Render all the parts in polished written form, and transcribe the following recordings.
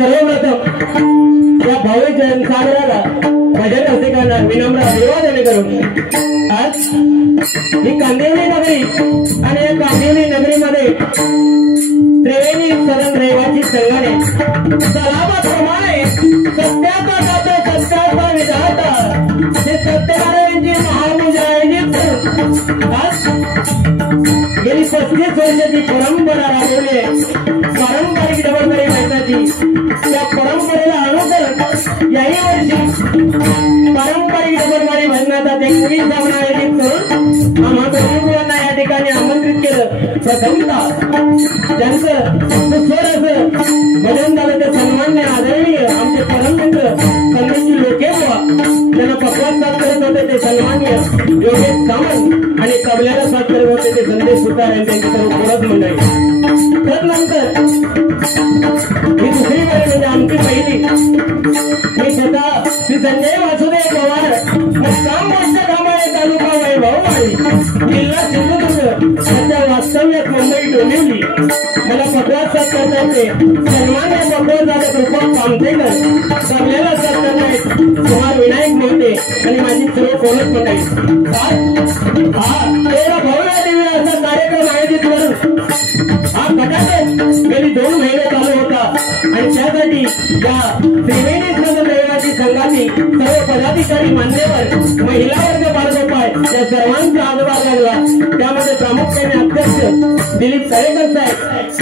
सर्वप्रथम या भावी जयंत सागराला भजन रसिकांना विनम्र अभिवादन करून आज ही कांदिवली नगरी आणि या कांदिवली नगरीमध्ये त्रिवेणी सरण रहिवासी संघाने तलावाप्रमाणे सत्याचा जातो सत्याचा विधाता हे सत्यनारायणजी महामुजाहिदीन आज गेली 35 वर्षाची परंपरा राबवली आहे। पारंपरिक डबलबरी मैदानाची त्या परंपरेला अनुसरून याही वर्षी पारंपरिक डबलबरी भजनाचा 21 सामना आयोजित करून आम्हा गुरुंना या ठिकाणी आमंत्रित केलं। प्रथमतः त्यांचं सुस्वर असं भजन झालं ते सन्मान्य आदरणीय आमचे परममित्र संदेशी लोके बुवा त्यांना पकवास साथ करत होते ते सन्मान्य योगेश सामंत आणि तबल्याला साथ करत होते ते संदेश सुतार यांची सर्व ओळख मंडळी। त्यानंतर ही दुसरी वेळ म्हणजे आमची पहिली मी स्वतः श्री संजय वासुदेव पवार मुक्काम पोस्ट कामाळे तालुका वैभववाडी जिल्हा सिंधुदुर्ग सध्या वास्तव्यात मुंबई डोंबिवली मला पकवास साथ करता येते सन्मान्य पकवास झाले कृपा कामतेकर तबल्याला साथ करतायत कुमार विनायक मोहिते आणि माझी सर्व कोणच मंडळी। तेरा भव्य दिव्य असा कार्यक्रम आयोजित करून हा फटाफट गेली 2 महिने चालू होता आणि त्यासाठी या त्रिवेणी सरण रहिवासी संघाची सर्व पदाधिकारी मान्यवर महिला वर्ग पारदोपाय या सर्वांचा हातभार लागला। त्यामध्ये प्रामुख्याने अध्यक्ष दिलीप तळेकर साहेब,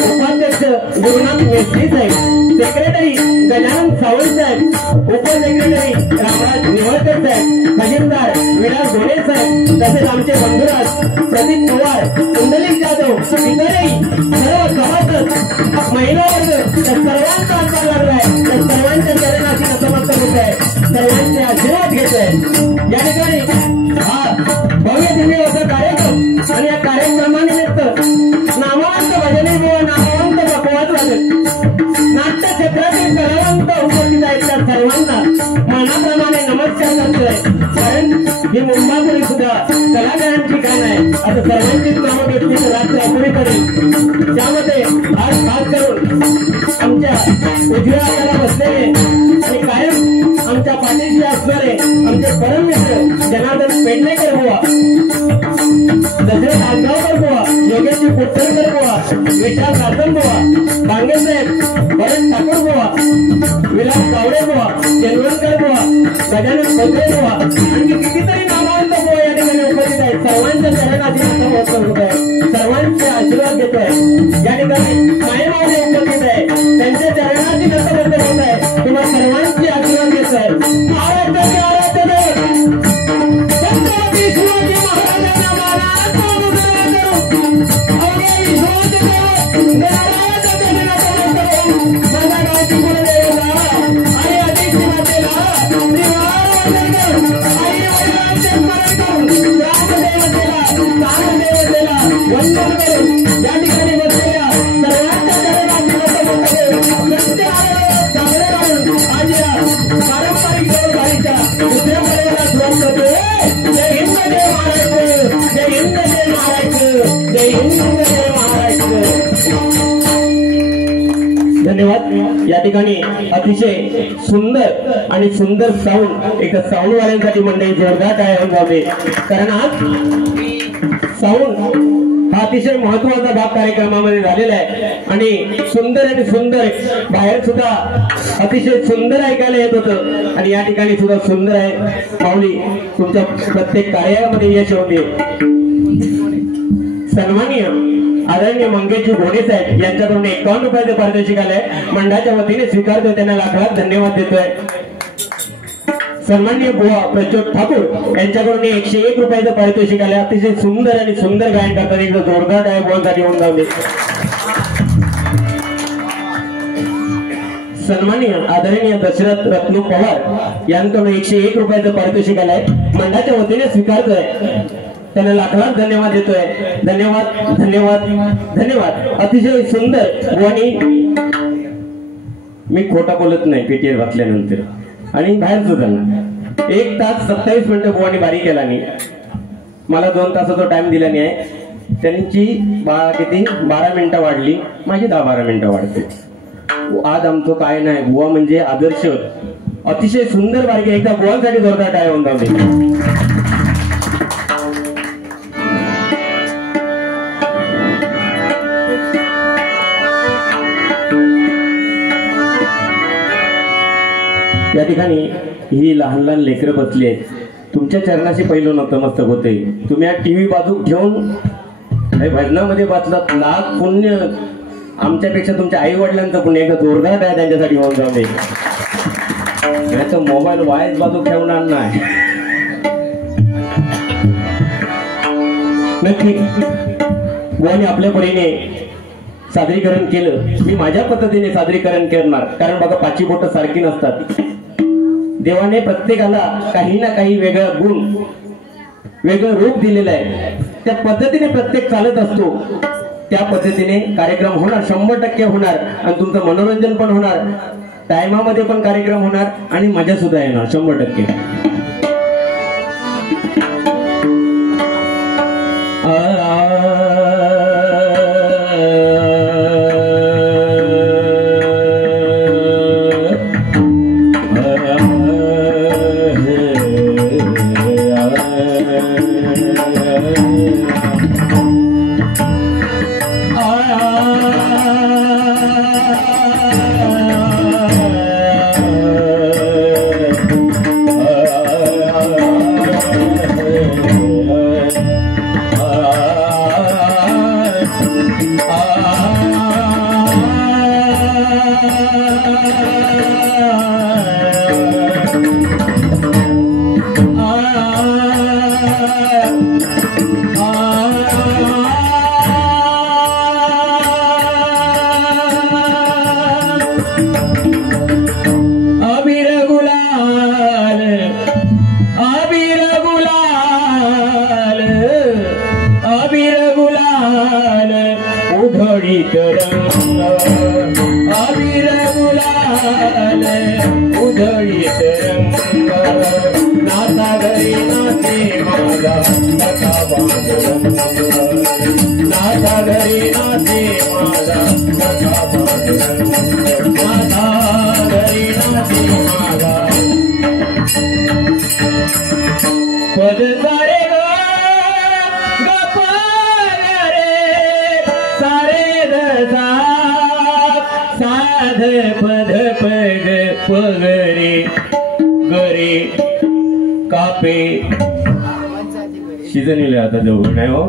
उपाध्यक्ष गुरुनाथ मेस्त्री साहेब, सेक्रेटरी गजानन सावंत साहेब, उपसेक्रेटरी रामराज निवळकर साहेब, खजिनदार विलास घोडे साहेब तसेच आमचे बंधुराज प्रदीप पवार, कुंडलिक जाधव इतरही सर्व सभासद महिला वर्ग या सर्वांचा हातभार लागलाय। त्या सर्वांच्या चरणाशी नतमस्तक होत आहे, सर्वांचे आशीर्वाद घेत आहे। या ठिकाणी हा भव्य दिव्य असा कार्यक्रम आणि या कार्यक्रमानिमित्त नामवंत भजनी व नामवंत पकवास वादक नाट्य क्षेत्रातील कलावंत उपस्थित आहेत त्या सर्वांना मनाप्रमाणे नमस्कार करतोय। कारण ही मुंबापुरी सुद्धा कलाकारांची कान आहे आता सर्वांचीच नावं घेतली रात्र अपुरी पडेल। त्यामध्ये आज खास करून आमच्या उजव्या हाताला बसलेले आणि कायम आमच्या पाठीशी असणारे आमचे परममित्र जनार्दन पेडणेकर बुवा, दशरथ आंगावकर बुवा, योगेश कोटकरकर बुवा, विशाल साधन बुवा, बांगे साहेब, भरत ठाकूर बुवा, विलास गावडे बुवा, चंदवरकर बुवा, गजानन खोत्रे बुवा आणखी कितीतरी नामवंत बुवा या ठिकाणी उपस्थित आहेत। सर्वांच्या चरणाची नतमस्तक होत आहे, सर्वांचे आशीर्वाद घेतोय। या ठिकाणी मायमावले उपस्थित आहे, त्यांच्या चरणाची नतमस्तक होत आहे, तुम्हाला सर्वांचे आशीर्वाद घेत आहे। महाराष्ट्राचे आराध्य दैवत छत्रपती शिवाजी महाराजांना वंदन करून या ठिकाणी बसलेल्या सर्वांच्या चरणात चांगले राहून आज या पारंपरिक गौरवाईच्या दुसऱ्या पर्वाला सुरुवात करतोय. जय हिंद जय महाराष्ट्र, जय हिंद जय महाराष्ट्र, जय हिंद जय महाराष्ट्र. धन्यवाद. या ठिकाणी अतिशय सुंदर आणि सुंदर साऊंड एक साऊंडवाल्यांसाठी मंडळी जोरदार टाळ्या होऊन जावे. कारण आज साऊंड हा अतिशय महत्वाचा भाग कार्यक्रमामध्ये झालेला आहे आणि सुंदर बाहेर सुद्धा अतिशय सुंदर ऐकायला येत होतं आणि या ठिकाणी सुद्धा सुंदर आहे. माऊली तुमच्या प्रत्येक कार्यामध्ये यश होते. सन्माननीय आदरणीय मंगेशजी घोडे साहेब यांच्याकडून 51 रुपयाचं पारितोषिक आलंय. मंडळाच्या वतीने स्वीकारतोय, त्यांना लाख धन्यवाद देतोय. सन्माननीय बुवा प्रचोद ठाकूर यांच्याकडून 101 रुपयाचं पारितोषिक आलंय. अतिशय सुंदर आणि सुंदर गायन करतात. एक जोरदार आहे बुवासाठी होऊन जाऊ दे. सन्माननीय आदरणीय दशरथ रत्नू पवार यांच्याकडून 101 रुपयाचं पारितोषिक आलंय. मंडळाच्या वतीने स्वीकारतोय, त्यांना लाख धन्यवाद देतोय. धन्यवाद धन्यवाद धन्यवाद. अतिशय सुंदर बुवानी. मी खोटा बोलत नाही पेटीवर वाचल्यानंतर आणि बाहेर सुद्धा 1 तास 27 मिनिटं बुवानी बारी केला नाही. मला 2 तासाचा टाइम दिला नाही आहे. त्यांची किती 12 मिनिटं वाढली, माझी 10-12 मिनिटं वाढते. आज आमचं काय नाही, बुवा म्हणजे आदर्श. अतिशय सुंदर बारीक. एकदा बुवांसाठी जोरदार टाळ्या होऊन जाऊ. या ठिकाणी ही लहान लहान लेकरं बसली आहेत. तुमच्या चरणाशी पहिलं नतमस्तक होते. तुम्ही या टीव्ही बाजू ठेवून भजनामध्ये वाचलात, लाख पुण्य आमच्यापेक्षा तुमच्या आई वडिलांचं पुण्य. एकदा जोरदार आहे त्यांच्यासाठी होऊन जाऊ दे. नाही तर मोबाईल वायच बाजू ठेवणार नाही. नक्की बुवाने आपल्या परीने सादरीकरण केलं. मी माझ्या पद्धतीने सादरीकरण करणार. कारण बघा 5 बोटं सारखी नसतात. देवाने प्रत्येकाला काही ना काही वेगळा गुण वेगळं रूप दिलेलं आहे. त्या पद्धतीने प्रत्येक चालत असतो. त्या पद्धतीने कार्यक्रम होणार, 100% होणार. आणि तुमचं मनोरंजन पण होणार, टायमामध्ये पण कार्यक्रम होणार आणि मजा सुद्धा येणार 100%. शिजनीले आता जवळ नाही हो.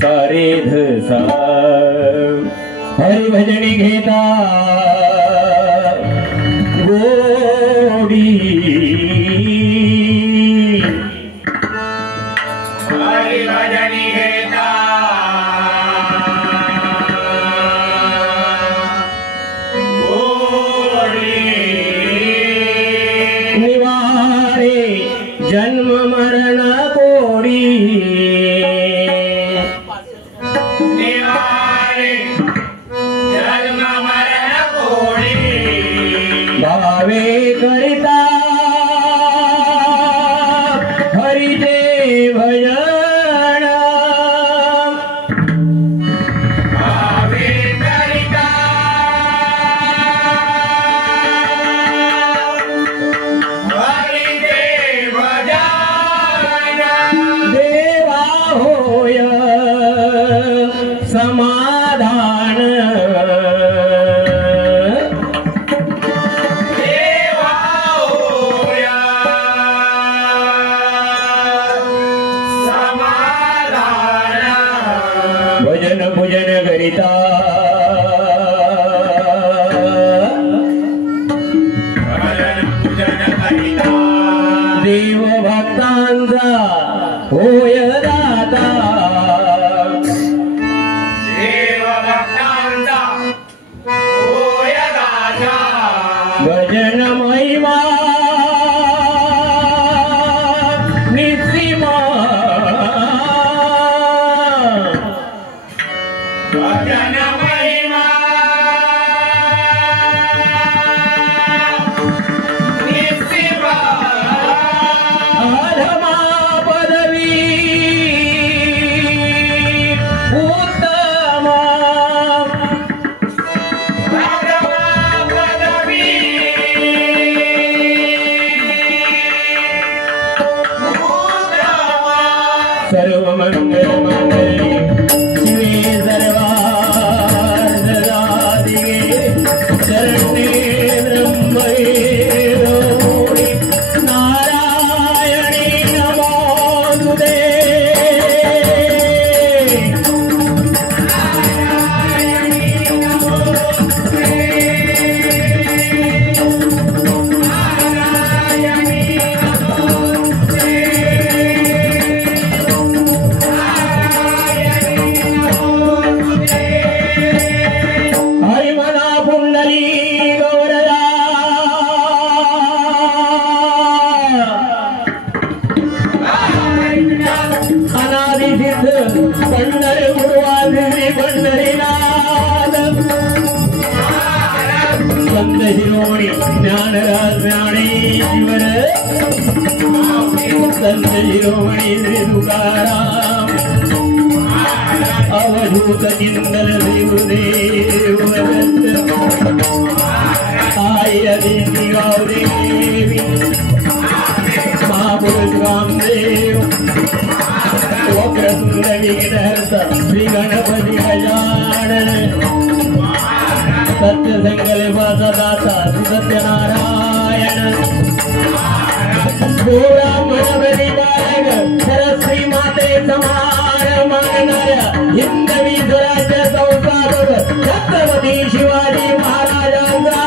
सारे धसा हरी भजनी घेता गोडी हरी भजनी घेता गोडी निवारे जन्म मरण कोडी भजन देवा होय समाधान भजन भजन करिता देव भक्तांचा होय दाता देव भक्तांचा होय दाता भजन महिमा निसीमा भजन महिमा निसीमा अधमा पदवी उत्तम पदवी सर्व मंगल मंगली शिवे सर्वार्धसाधिके शरण्ये त्र्यंबके गौरी नारायणी नमोस्तुते हरिमना पुंडली गौरया अनादि सिद्ध पंढरपुरवासी पंढरीनाथ संत शिरोमणी ज्ञानराज ज्ञानेश्वर संत शिरोमणी श्री तुकाराम अवधूत चिंतन श्री गुरुदेव आय देवी गौरी महापुरुष रामदेव वक्रतुंड विघ्नहर्त श्री गणपती गजानन सत्य संकल्पाचा दाता श्री सत्यनारायण ब्राह्मण प्रतिपालक सरस्वी माते समान मानणाऱ्या हिंदवी स्वराज्य संस्थापक छत्रपती शिवाजी महाराजांचा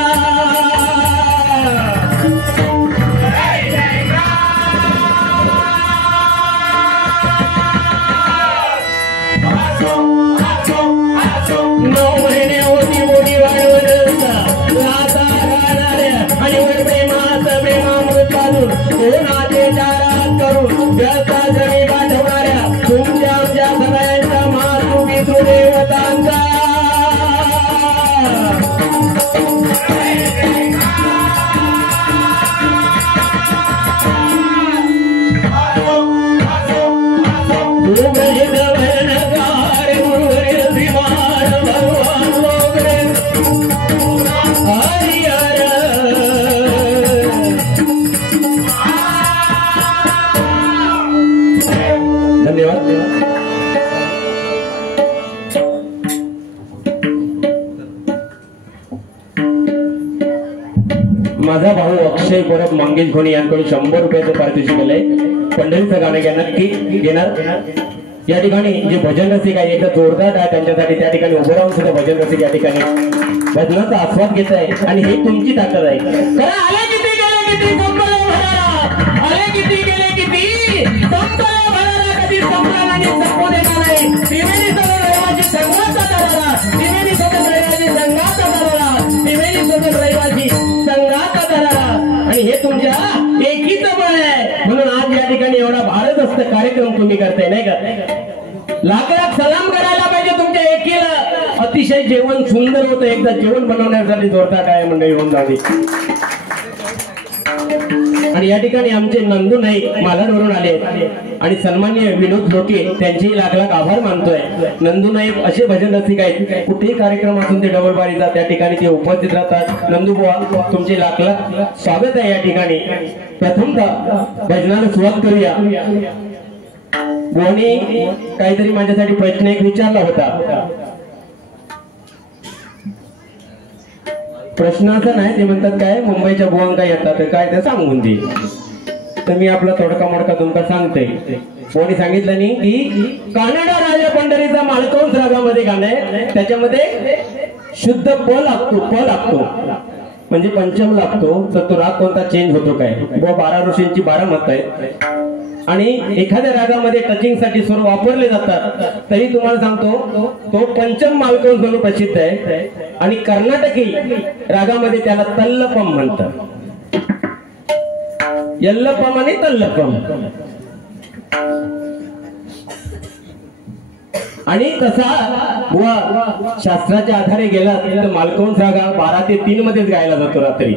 नऊ महिने होती मोठी वाढवत राहता राहणाऱ्या आणि वर प्रेमामृत पाजून कोणाचे चारात करून व्यथा जमी पाठवणाऱ्या तुमच्या आमच्या सगळ्यांच्या महासुखी सुदेवतांचा धन्यवाद. माझा भाऊ अक्षय परब मंगेश घोणी यांकडून 100 रुपयाचं पारितोषिक केलंय. पंढरीचं गाणं नक्की घेणार. या ठिकाणी जे भजन रसिक आहे एकदा जोरदार आहे त्यांच्यासाठी. त्या ठिकाणी उभं राहून सुद्धा भजन रसिक या ठिकाणी भजनाचा आस्वाद घेत आहे आणि हे तुमची ताकद आहे. आले किती गेले किती संपले भरारा, आले किती गेले किती संपले भरारा, कधी संपला नाही संपू देणार नाही. त्रिवेणी सोबत रहिवासी संघाचा दरारा, त्रिवेणी सोबत रहिवासी संघाचा दरारा, त्रिवेणी सोबत रहिवासी संघाचा दरारा. आणि हे तुमच्या एकीचं बळ आहे. म्हणून आज या ठिकाणी एवढा भारदस्त कार्यक्रम तुम्ही करताय नाही का. लाख लाख सलाम करायला पाहिजे तुमच्या एकीला. अतिशय जेवण सुंदर होतं. एकदा जेवण बनवण्यासाठी जोरदार काय मंडळी होऊन जावी. आणि या ठिकाणी आमचे नंदू नाईक मालाडवरून आले आणि सन्माननीय विनोद लोके त्यांचेही लाख लाख आभार मानतोय. नंदू नाईक असे भजन रसिक आहेत, कुठेही कार्यक्रम असून ते डबल बारीचा त्या ठिकाणी ते उपस्थित राहतात. नंदू बुवा तुमचे लाख लाख स्वागत आहे या ठिकाणी. प्रथमतः भजनाला सुरुवात करूया. बुवानी काहीतरी माझ्यासाठी प्रश्न एक विचारला होता. प्रश्न असा नाही, ते म्हणतात काय मुंबईच्या बुवांका येतात तर काय ते सांगून दे. तर मी आपला थोडका मोडका तुमका सांगते. कोणी सांगितलं नाही की कानडा राजा पंढरीचा मालकंस रागामध्ये गाणं आहे, त्याच्यामध्ये शुद्ध प लागतो म्हणजे पंचम लागतो. तर तो राग कोणता चेंज होतो काय? 12 ऋषींची 12 मत आहेत आणि एखाद्या रागामध्ये टचिंग साठी स्वर वापरले जातात. तरी तुम्हाला सांगतो तो पंचम मालकंस म्हणून प्रसिद्ध आहे आणि कर्नाटकी रागामध्ये त्याला तल्लपम म्हणतात. यल्लपम आणि तल्लपम. आणि तसा बुवा शास्त्राच्या आधारे गेला तर मालकंस रागा 12 ते 3 मध्येच गायला जातो रात्री.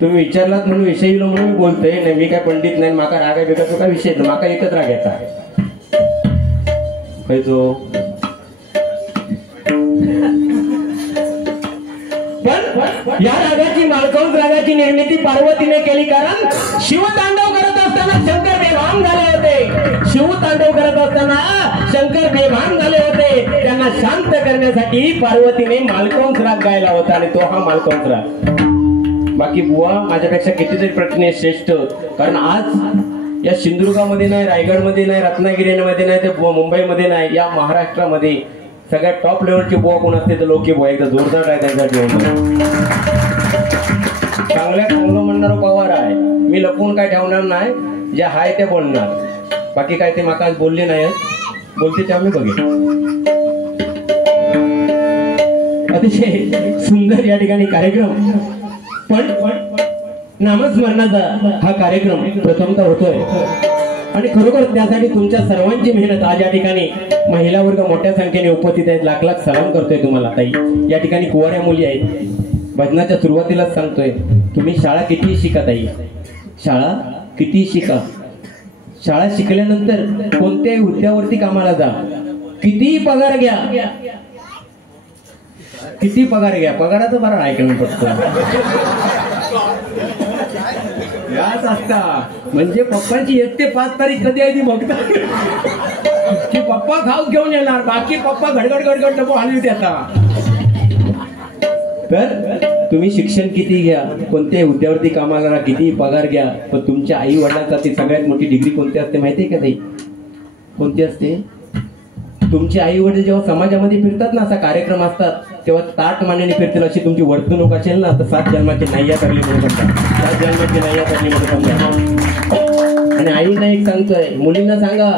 तुम्ही विचारलात म्हणून विषय म्हणून मी बोलतोय. नाही मी काय पंडित नाही, माका राग आहे बेकार काय विषय नाही, माका एकच राग येता जो. पण या रागाची मालकंस रागाची निर्मिती पार्वतीने केली, कारण शिवतांडव करत असताना शंकर बेभान झाले होते. शिवतांडव करत असताना शंकर बेभान झाले होते. त्यांना शांत करण्यासाठी पार्वतीने मालकंस राग गायला होता आणि तो हा मालकंस राग. बाकी बुवा माझ्यापेक्षा कितीतरी प्रश्न श्रेष्ठ, कारण आज या सिंधुदुर्गामध्ये नाही, रायगडमध्ये नाही, रत्नागिरीमध्ये नाही, ते मुंबईमध्ये नाही, या महाराष्ट्रामध्ये सगळ्यात टॉप लेवलचे बुवा कोण असते तर लोके बुवा. एकदा जोरदार आहे त्यांचा जीवन, चांगलं म्हणणार पवार आहे. मी लपवून काय ठेवणार नाही, जे हाय ते बोलणार. बाकी काय ते माका आज बोलले नाही, बोलते तेव्हा मी बघेन. अतिशय सुंदर या ठिकाणी कार्यक्रम. पण नामस्मरणाचा हा कार्यक्रम प्रथमतः होतोय आणि खरोखर त्यासाठी तुमच्या सर्वांची मेहनत. आज या ठिकाणी महिला वर्ग मोठ्या संख्येने उपस्थित आहेत. लाख लाख सलाम करतोय तुम्हाला ताई. या ठिकाणी कुवाऱ्या मुली आहेत. भजनाच्या सुरुवातीलाच सांगतोय, तुम्ही शाळा किती शिका ताई, शाळा किती शिका. शाळा शिकल्यानंतर कोणत्याही हुद्द्यावरती कामाला जा, कितीही पगार घ्या, किती पगार घ्या, पगाराचं बरं ऐकणं पडतं याच असता. म्हणजे पप्पांची 1 ते 5 तारीख कधी आहे ती बघतात की पप्पा खाऊ घेऊन येणार, बाकी पप्पा घडगड नको हलवी देता. तर तुम्ही शिक्षण किती घ्या, कोणत्याही हुद्द्यावरती कामाला राहा, कितीही पगार घ्या, पण तुमच्या आई वडिलांसाठी सगळ्यात मोठी डिग्री कोणती असते माहितीये का ताई? कोणती असते? तुमचे आई वडील जेव्हा समाजामध्ये फिरतात ना, असा कार्यक्रम असतात तेव्हा ताट मांडणी फिरतील अशी तुमची वर्तणूक असेल ना, तर 7 जन्माची नैया करली म्हणून समजा. 7 जन्माची नैया करली म्हणून समजा. आणि आईंना एक सांगतोय, मुलींना सांगा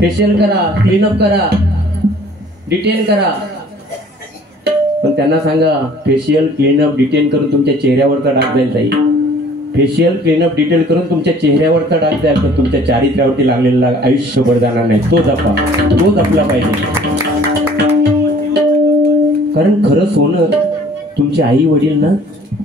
फेशियल करा, क्लीनअप करा, डिटेन करा. पण त्यांना सांगा फेशियल क्लीनअप डिटेन करून तुमच्या चेहऱ्यावरचा डाग जाईल ताई. फेशियल क्लीनअप डिटेल करून तुमच्या चेहऱ्यावरचा डाग जाईल, पण तुमच्या चारित्र्यावरती लागलेला आयुष्यभर जाणार नाही. तो जपा, तो जपला पाहिजे. कारण खरं सोनं तुमचे आई वडील ना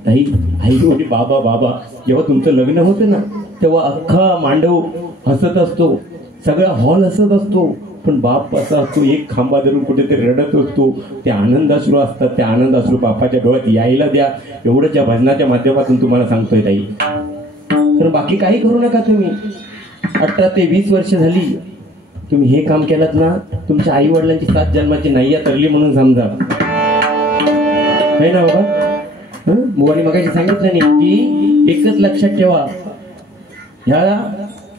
ताई, आई वडील बाबा जेव्हा तुमचं लग्न होतं ना, तेव्हा अख्खा मांडव हसत असतो, सगळा हॉल हसत असतो, पण बाप असा असतो एक खांबा धरून कुठेतरी रडत असतो. ते आनंदाश्रू असतात, त्या आनंदाश्रू बापाच्या डोळ्यात यायला द्या. एवढंच या भजनाच्या माध्यमातून तुम्हाला सांगतोय ताई. तर बाकी काही करू नका तुम्ही. 18 ते 20 वर्ष झाली तुम्ही हे काम केलं ना, तुमच्या आई वडिलांची 7 जन्माची नैया तरली म्हणून समजा, नाही ना बाबा? बुवानी मगाशी सांगितलं नाही की एकच लक्षात ठेवा. ह्या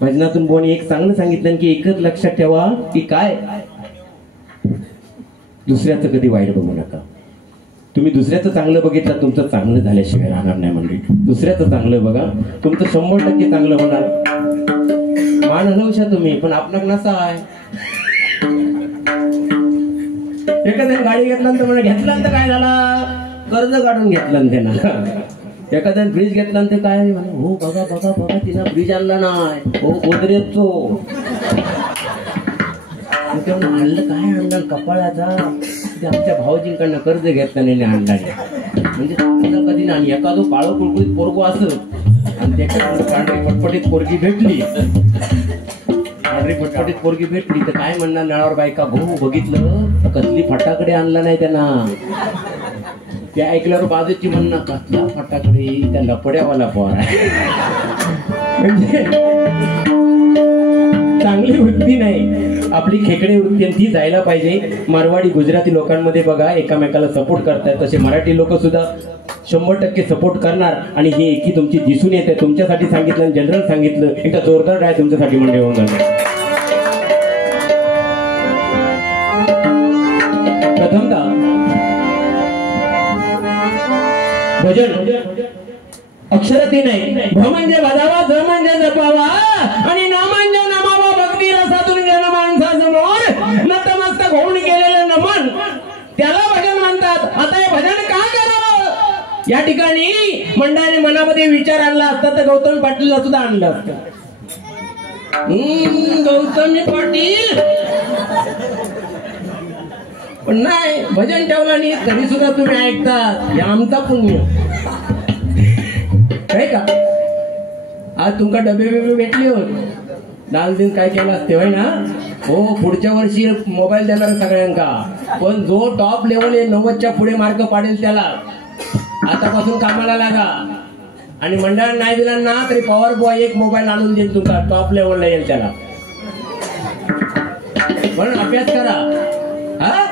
भजनातून बुवानी एक चांगलं सांगितलं की एकच लक्षात ठेवा की काय, दुसऱ्याचं कधी वाईट बघू नका. तुम्ही दुसऱ्याचं चांगलं बघितलं, तुमचं चांगलं झाल्याशिवाय राहणार नाही. म्हणजे दुसऱ्याचं चांगलं बघा, तुमचं 100% चांगलं होणार. मान हलवशा तुम्ही, पण आपणाक नसा आहे. एखाद्याने गाडी घेतल्यानंतर म्हणा घेतल्यानंतर काय झाला, कर्ज काढून घेतलं त्यांना. एखाद्याने फ्रीज घेतल्यानंतर काय म्हणा, हो बघा तिला फ्रीज आणला नाही, हो गोदरेजचो आणलं, काय आणलं कपाळाचा, आमच्या भाऊजींकडनं कर्ज घेतलं नाही आणला. म्हणजे कधी नाही एखादं काळं कुळकुळीत पोरगो असं आणि त्याच्याकडे पांढरी पटपटीत पोरगी भेटली तर काय म्हणणार नळावर बायका भाऊ बघितलं कसली फटाकडे आणला नाही त्यांना ते ऐकल्यावर बाजूची म्हणणं कसला फटाकडे त्या लपड्यावाला पोर आहे म्हणजे चांगली वृत्ती नाही आपली खेकडे वृत्ती ती जायला पाहिजे. मारवाडी गुजराती लोकांमध्ये बघा एकामेकाला सपोर्ट करतात तसे मराठी लोक सुद्धा 100% सपोर्ट करणार आणि ही एकी तुमची दिसून येते. तुमच्यासाठी सांगितलं जनरल सांगितलं एकदा जोरदार आहे तुमच्यासाठी म्हणजे होऊन जाणार. प्रथमतः भजन अक्षरती नाही भ म्हणजे बजावा ज म्हणजे जपावा आणि ना म्हणजे नमावा भक्ती रसातून जन माणसासमोर नतमस्तक होऊन गेलेलं नमन त्याला भजन म्हणतात. आता हे भजन का करावं या ठिकाणी मंडळाने मनामध्ये विचार आणला असता तर गौतमी पाटीलला सुद्धा आणलं असतं. गौतमी पाटील पण नाही भजन ठेवलं नाही तरी सुद्धा तुम्ही ऐकतात हे आमचा पुण्य आहे का. आज तुमका डबे बिबे भेटले होत डाल दिन काय केलं असते होय ना. हो पुढच्या वर्षी मोबाईल देणार सगळ्यांका पण जो टॉप लेवल 90च्या पुढे मार्क पाडेल त्याला आतापासून कामाला लागा आणि मंडळाने नाही दिला ना तरी पॉवर बॉय एक मोबाईल आणून देईल तुमचा टॉप लेवलला येईल त्याला म्हणून अभ्यास करा. हा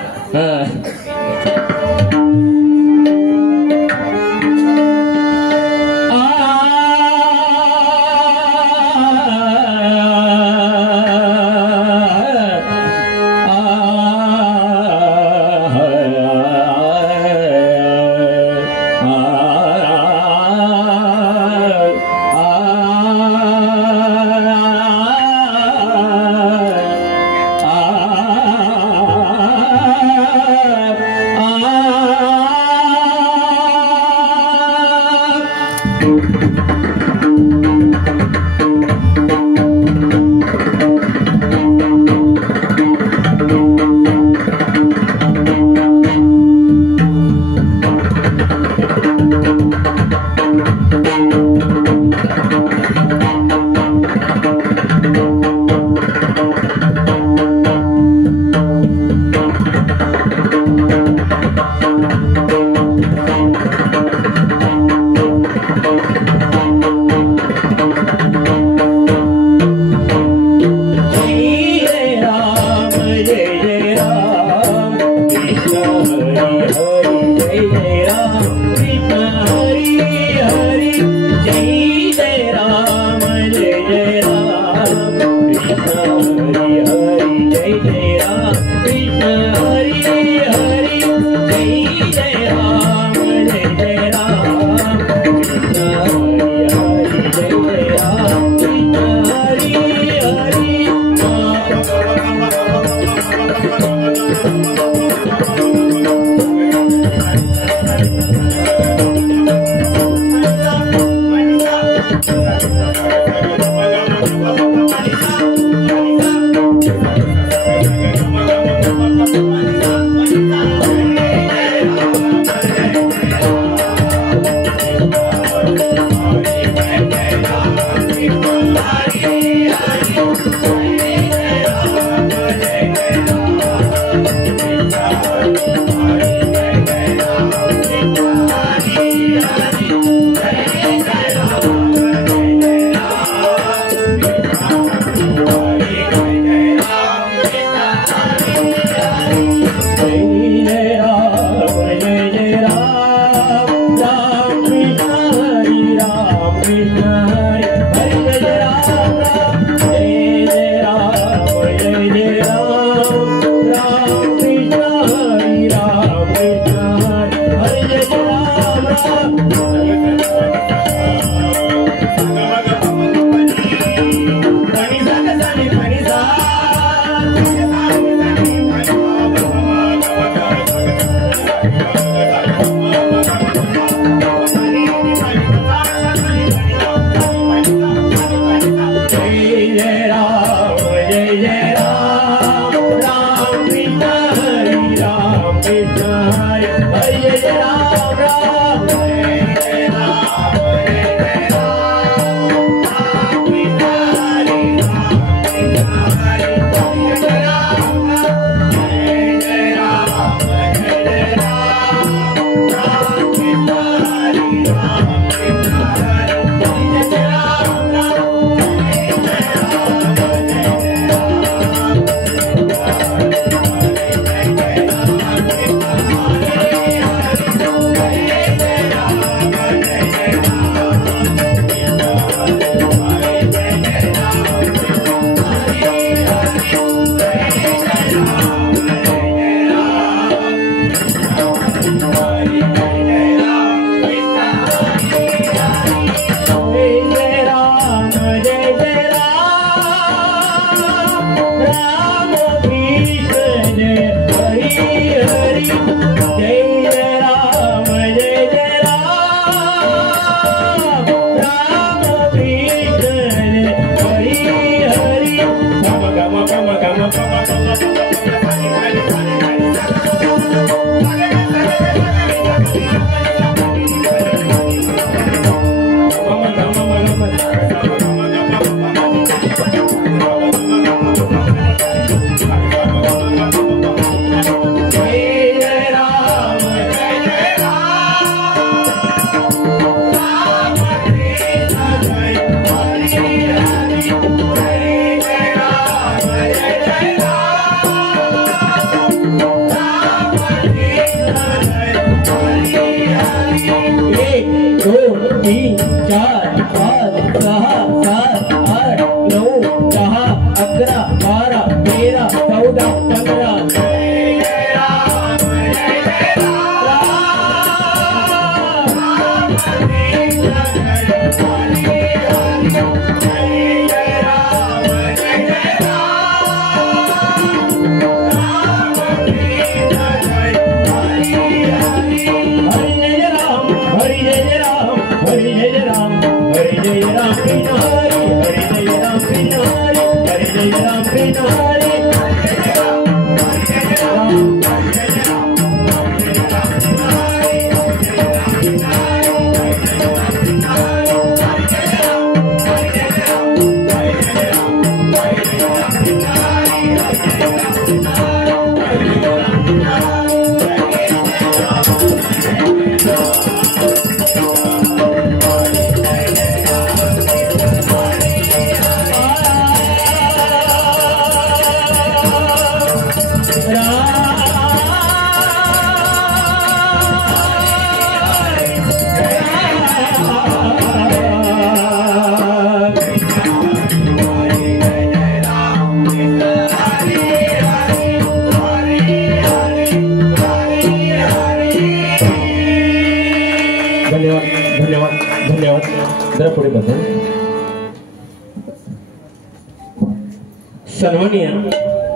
सन्माननीय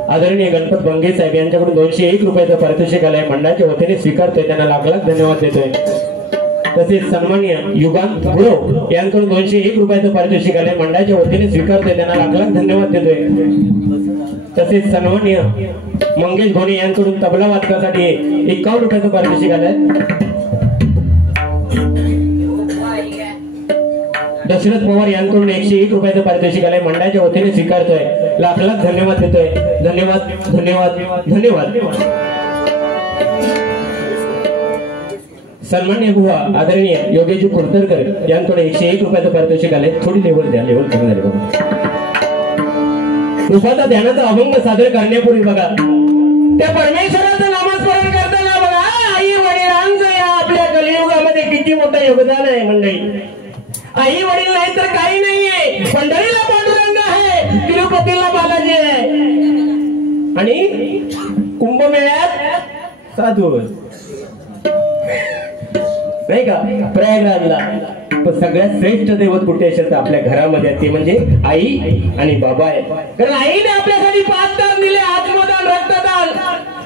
आदरणीय गणपत बंगे साहेब यांच्याकडून 201 रुपयाचं पारितोषिक आलंय मंडळाच्या वतीने स्वीकारतोय, त्यांना लाख लाख धन्यवाद देतोय। तसेच सन्माननीय युगांत गुरव यांच्याकडून 201 रुपयाचं पारितोषिक आलंय मंडळाच्या वतीने स्वीकारतोय, त्यांना लाख लाख धन्यवाद देतोय। तसेच सन्माननीय मंगेश घोणे यांच्याकडून तबला वादकासाठी 51 रुपयाचं पारितोषिक आलंय। दशरथ पवार यांकडून 101 रुपयाचं पारितोषिक आलंय मंडळाच्या वतीने स्वीकारतोय, लाख लाख धन्यवाद देतोय। धन्यवाद धन्यवाद धन्यवाद। सन्माननीय बुवा आदरणीय योगेश कुर्तरकर यांकडून 101 रुपयाचं पारितोषिक आलंय। थोडी लेवल द्या, लेवल कमी झाली बघा। रूपाचा ध्यानाचा अभंग सादर करण्यापूर्वी बघा त्या परमेश्वराचं नामस्मरण करताना बघा आई वडिलांचं या आपल्या कलियुगामध्ये किती मोठं योगदान आहे मंडळी। आई वडील नाही तर काही नाहीये, पंढरीला पांडुरंग आहे, तिरुपतीला बालाजी आहे आणि कुंभमेळ्यात साधू नाही का प्रयागराजला। पण सगळ्यात श्रेष्ठ दैवत कुठे असेल तर आपल्या घरामध्ये, ते म्हणजे आई आणि बाबा आहे। कारण आईने आपल्यासाठी 5 दान दिले, आत्मदान, रक्तदान,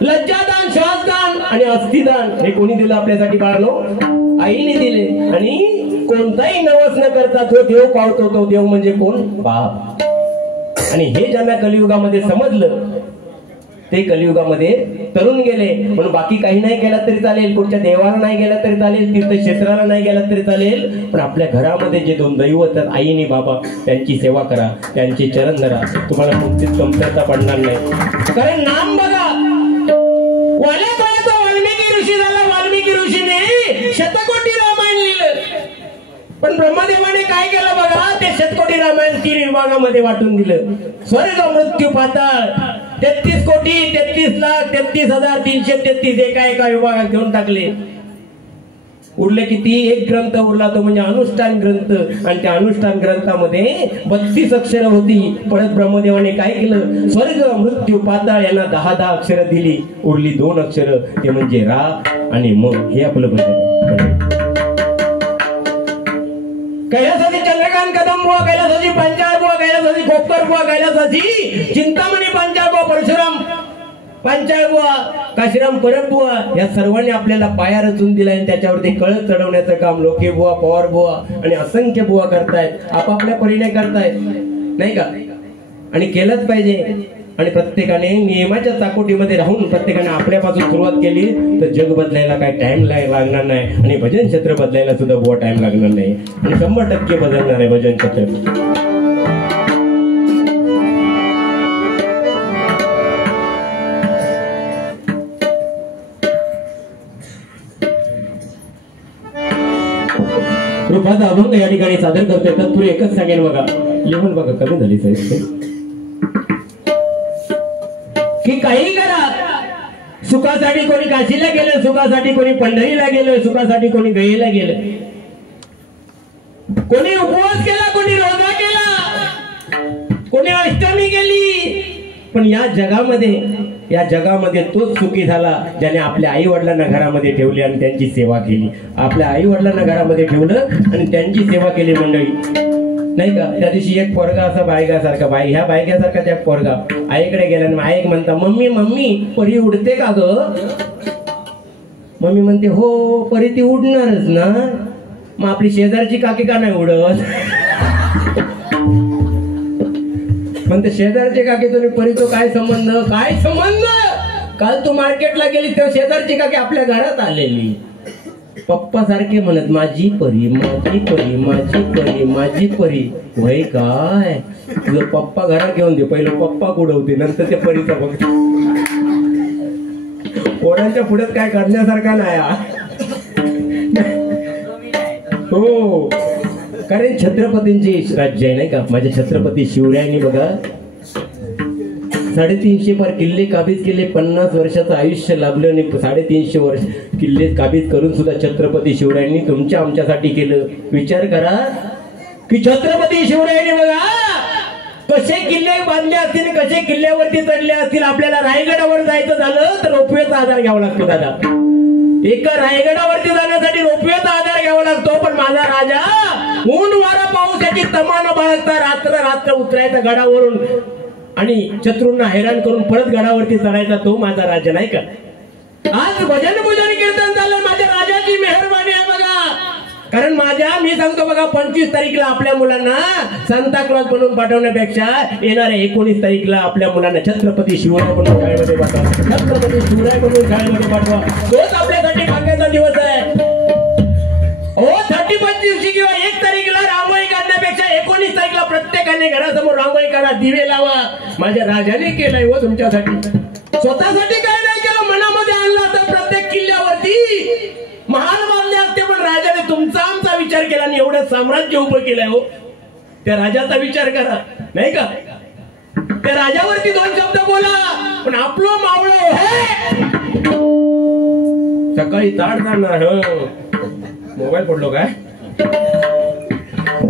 लज्जादान, श्वासदान आणि अस्थिदान। हे कोणी दिलं आपल्यासाठी बाळांनो? आईने दिले। आणि कोणताही नवस न करता जो देव पावतो तो देव म्हणजे कोण? बाप। आणि हे ज्यांना कलियुगामध्ये समजलं ते कलियुगामध्ये तरुण गेले। म्हणून बाकी काही नाही केलं तरी चालेल, कुठच्या देवाला नाही गेला तरी चालेल, तीर्थक्षेत्राला नाही गेला तरी चालेल, पण आपल्या घरामध्ये जे 2 दैवत आहेत आई आणि बाबा त्यांची सेवा करा, त्यांचे चरण धरा, तुम्हाला कोणतीच कमतरता पडणार नाही। कारण नाम बघा, वाल्यापायाचा वाल्मिकी ऋषी झाला। वाल्मिकी ऋषीने शतकोटी रामायण लिहिलं, पण ब्रह्मदेवाने काय केलं बघा, ते शतकोटी रामायण 3 विभागामध्ये वाटून दिलं। स्वर्ग, मृत्यू, पाताळ 33 कोटी 33 लाख 33,333 एका विभागात घेऊन टाकले। उरले किती? एक ग्रंथ उरला, तो म्हणजे अनुष्ठान ग्रंथ। आणि त्या अनुष्ठान ग्रंथामध्ये 32 अक्षरं होती। परत ब्रह्मदेवाने काय केलं, स्वर्ग, मृत्यू, पाताळ यांना 10-10 अक्षरं दिली, उरली 2 अक्षरं, ते म्हणजे रा आणि म। हे आपलं भजन। कैलासाची चंद्रकांत कदम बुवा, कैलासाची पंचाळ बुवा, कैलासाची खोपकर बुवा, कैलासाची चिंतामणी पंचाळ बुवा, परशुराम पंचाळ बुवा, काशीराम परब बुवा, या सर्वांनी आपल्याला पाया रचून दिला आणि त्याच्यावरती कळस चढवण्याचं काम लोके बुवा, पवार बुवा आणि असंख्य बुवा करतायत, आपापल्या परीने करतायत नाही का। आणि केलंच पाहिजे। आणि प्रत्येकाने नियमाच्या चाकोटीमध्ये राहून प्रत्येकाने आपल्यापासून सुरुवात केली तर जग बदलायला काय टाइम लागणार नाही, आणि भजन क्षेत्र बदलायला सुद्धा बुवा टाइम लागणार नाही, आणि 100% बदलणार आहे भजन क्षेत्र। रूपाचा अभंग या ठिकाणी सादर करतोय। तत्पूर्वी एकच सांगेन बघा, लेवल बघा कमी झाली साहेब, की काही करा, सुखासाठी कोणी काशीला गेलं, सुखासाठी कोणी पंढरीला गेलं, सुखासाठी कोणी गयेला गेलं, कोणी उपवास केला, कोणी रोजा केला, कोणी अष्टमी केली, पण या जगामध्ये तोच सुखी झाला ज्याने आपल्या आई वडिलांना घरामध्ये ठेवले आणि त्यांची सेवा केली। आपल्या आई वडिलांना घरामध्ये ठेवलं आणि त्यांची सेवा केली मंडळी नाही का। त्या दिवशी एक पोरगा असा बायगासारखा, ह्या बायगासारखा त्या पोरगा आईकडे गेला आणि आई म्हणता, मम्मी मम्मी परी उडते का ग? मम्मी म्हणते, हो परी ती उडणारच ना, मग आपली शेजारची काकी का नाही उडत? पण ते शेजारचे काकी तुम्ही परीचो काय संबंध काय संबंध? काल तू मार्केटला गेली तेव्हा शेजारची काकी आपल्या घरात आलेली, पप्पा सारखे म्हणत माझी परी माझी परी माझी परी माझी परी. वय काय तुझं पप्पा घरात घेऊन दे, पहिलं पप्पा कुडवते नंतर ते परीचा बघ. पोरांच्या पुढ्यात काय करण्यासारखा नाही हो, कारण छत्रपतींची राज्य आहे नाही का. माझ्या छत्रपती शिवरायांनी बघा 350 पर किल्ले काबीज केले, 50 वर्षाचं आयुष्य लाभलं आणि 350 वर्ष किल्ले काबीज करून सुद्धा छत्रपती शिवरायांनी तुमच्या आमच्यासाठी केलं. विचार करा की छत्रपती शिवरायांनी बघा कसे किल्ले बांधले असतील, कसे किल्ल्यावरती चढले असतील. आपल्याला रायगडावर जायचं झालं तर रोपवेचा आधार घ्यावा लागतो दादा. एका रायगडावरती जाण्यासाठी रोपवेचा आधार घ्यावा लागतो. पण माझा राजा ऊन वारा पाऊस याची तमा न बाळगता रात्र रात्र उतरायचा गडावरून आणि शत्रूंना हैराण करून परत गडावरती चढायचा तो माझा राजा नाही का. आज भजन पूजन कीर्तन झालं, माझ्या राजाची मेहरबानी आहे बघा. कारण मी सांगतो बघा 25 तारीखला आपल्या मुलांना सांता क्लॉज बनवून पाठवण्यापेक्षा येणाऱ्या 19 तारीखला आपल्या मुलांना छत्रपती शिवराय बनवून शाळेमध्ये पाठवा, छत्रपती शिवराय बनवून शाळेमध्ये पाठवा. तोच आपल्यासाठी भाग्याचा दिवस आहे हो. 31 दिवशी किंवा 1 तारीखला रांगोळी काढण्यापेक्षा 19 तारीखला प्रत्येकाने घरासमोर रांगोळी काढा, दिवे लावा. माझ्या राजाने केलंय हो तुमच्यासाठी, स्वतःसाठी काय नाही केलं. मनामध्ये आणलं तर प्रत्येक किल्ल्यावरती महाल बांधले असते, पण राजाने तुमचा आमचा विचार केला आणि एवढं साम्राज्य उभं केलंय हो. त्या राजाचा विचार करा नाही का. त्या राजावरती 2 शब्द बोला. पण आपलं मावळं सकाळी ताड जाणार मोबाईल पडलो काय,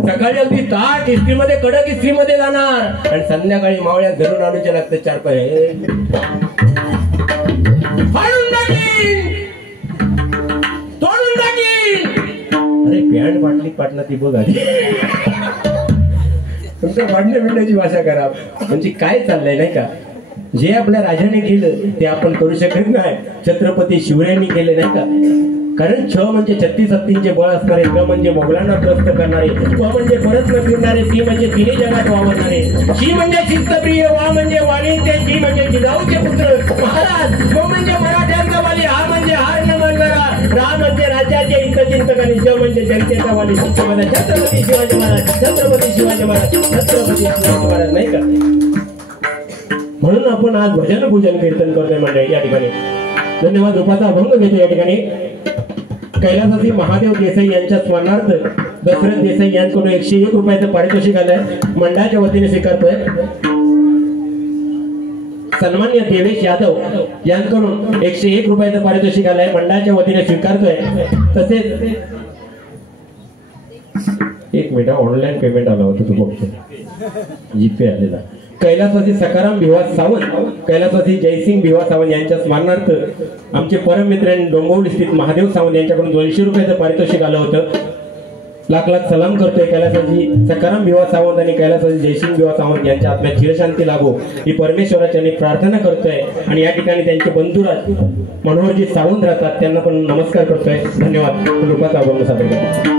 सकाळी अगदी ताट इस्त्रीमध्ये कडक इस्त्रीमध्ये जाणार आणि संध्याकाळी मावळ्यात घरून आणूच्या लागतं 4 पाय तोडून टाकीन. अरे पॅन्ट पाटली पाटला ती बघा. तुमचं वाढण्या मिळण्याची भाषा करा. म्हणजे काय चाललंय नाही का. जे आपल्या राजाने केलं ते आपण करू शकत नाही, छत्रपती शिवरायांनी केले नाही का. कारण छ म्हणजे 36 हत्तींचे बळ असणारे, ग म्हणजे मोगलांना त्रस्त करणारे, व म्हणजे परत न फिरणारे, ती म्हणजे तिन्ही जगात वावरणारे, शी म्हणजे शिस्तप्रिय, वा म्हणजे वाणिज्य, जी म्हणजे जिजाऊचे पुत्र महाराज, व म्हणजे मराठ्यांचा वाली, हा म्हणजे हार न मानणारा, रा म्हणजे राज्याचे हितचिंतक आणि ज म्हणजे जनतेचा वाली. छत्रपती शिवाजी महाराज, छत्रपती शिवाजी महाराज, छत्रपती शिवाजी महाराज नाही का. म्हणून आपण आज भजन पूजन कीर्तन करतोय मंडळी या ठिकाणी. धन्यवाद. रूपाचा अभंग घेतो या ठिकाणी. कैलासाची महादेव देसाई यांच्या स्मरणार्थ दशरथ देसाई यांच्याकडून 101 रुपयाचं पारितोषिक आलंय, मंडळाच्या वतीने स्वीकारतोय. सन्मान्य देवेश यादव यांच्याकडून 101 रुपयाचं पारितोषिक आलंय, मंडळाच्या वतीने स्वीकारतोय. तसेच 1 मिनिट ऑनलाईन पेमेंट आलं होतं तू बघतो, जीपे आलेला. कैलासवासी सकाराम भिवा सावंत, कैलासवासी जयसिंग भिवा सावंत यांच्या स्मरणार्थ आमचे परममित्र डोंबिवली स्थित महादेव सावंत यांच्याकडून 200 रुपयाचं पारितोषिक आलं होतं. लाख लाख सलाम करतोय. कैलासवासी सकाराम भिवा सावंत आणि कैलासवासी जयसिंग भिवा सावंत यांच्या आत्म्यात चिरशांती लाभो ही परमेश्वराच्या प्रार्थना करतोय. आणि या ठिकाणी त्यांचे बंधुराज मनोहरजी सावंत राहतात, त्यांना पण नमस्कार करतोय. धन्यवाद. रूपाचा अभंग सादर करतो.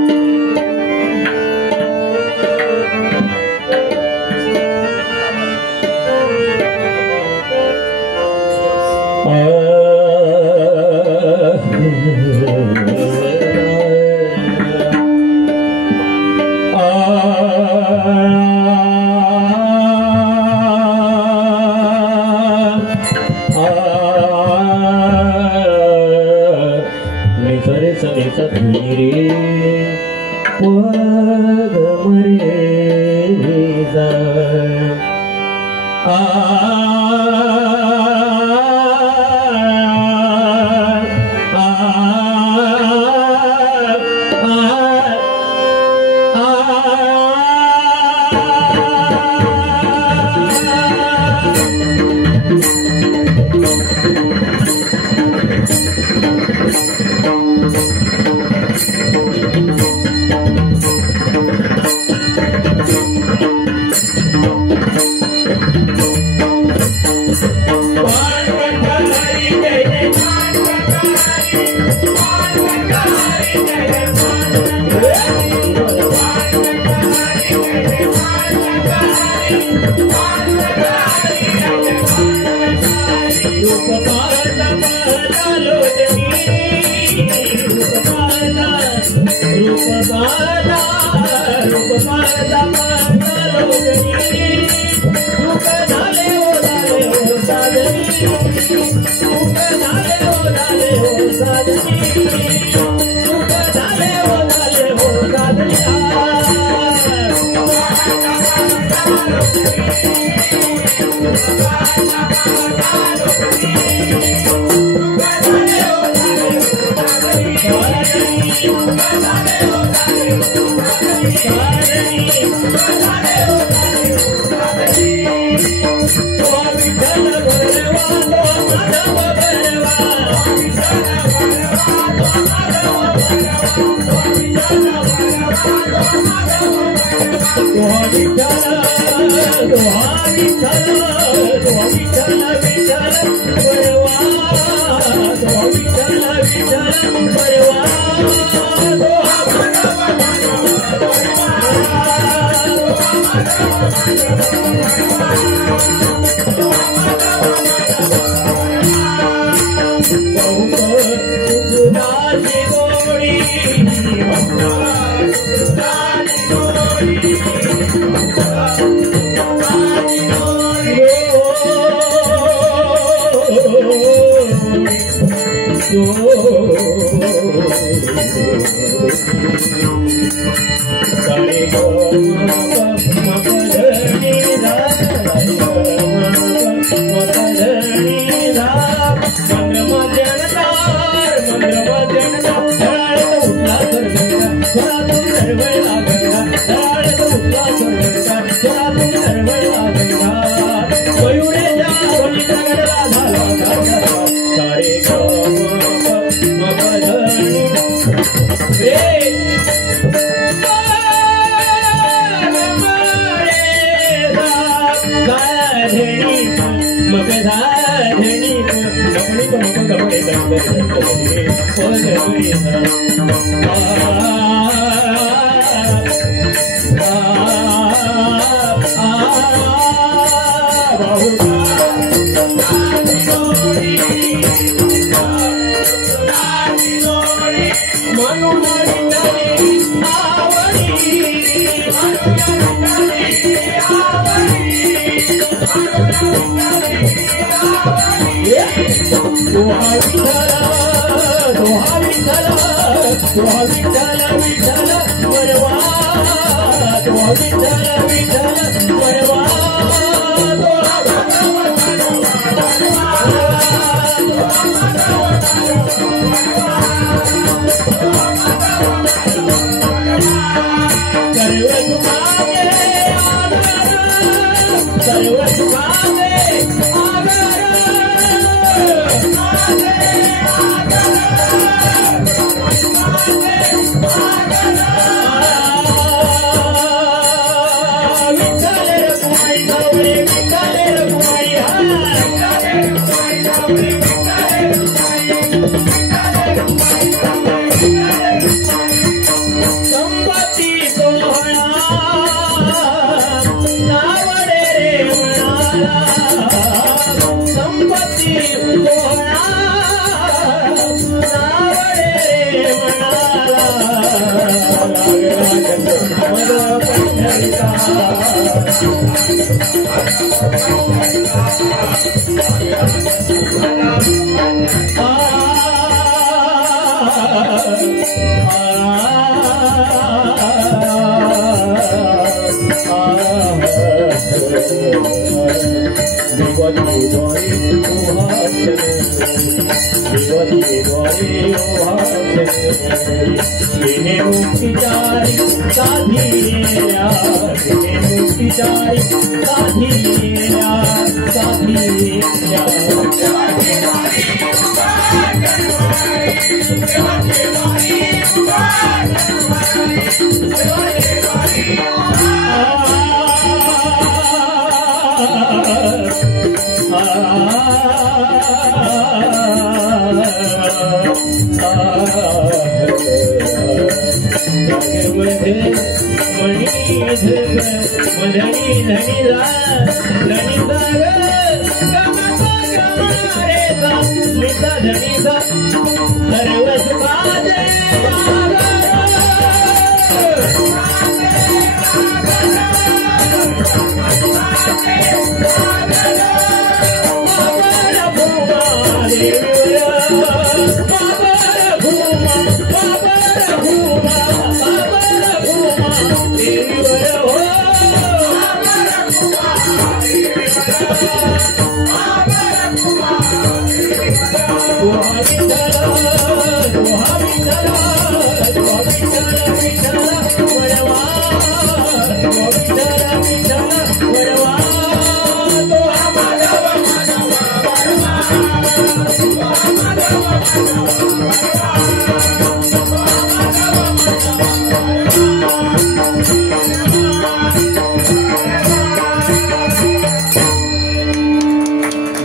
Bye.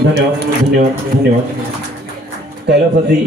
धन्यवाद धन्यवाद धन्यवाद कैलासवासी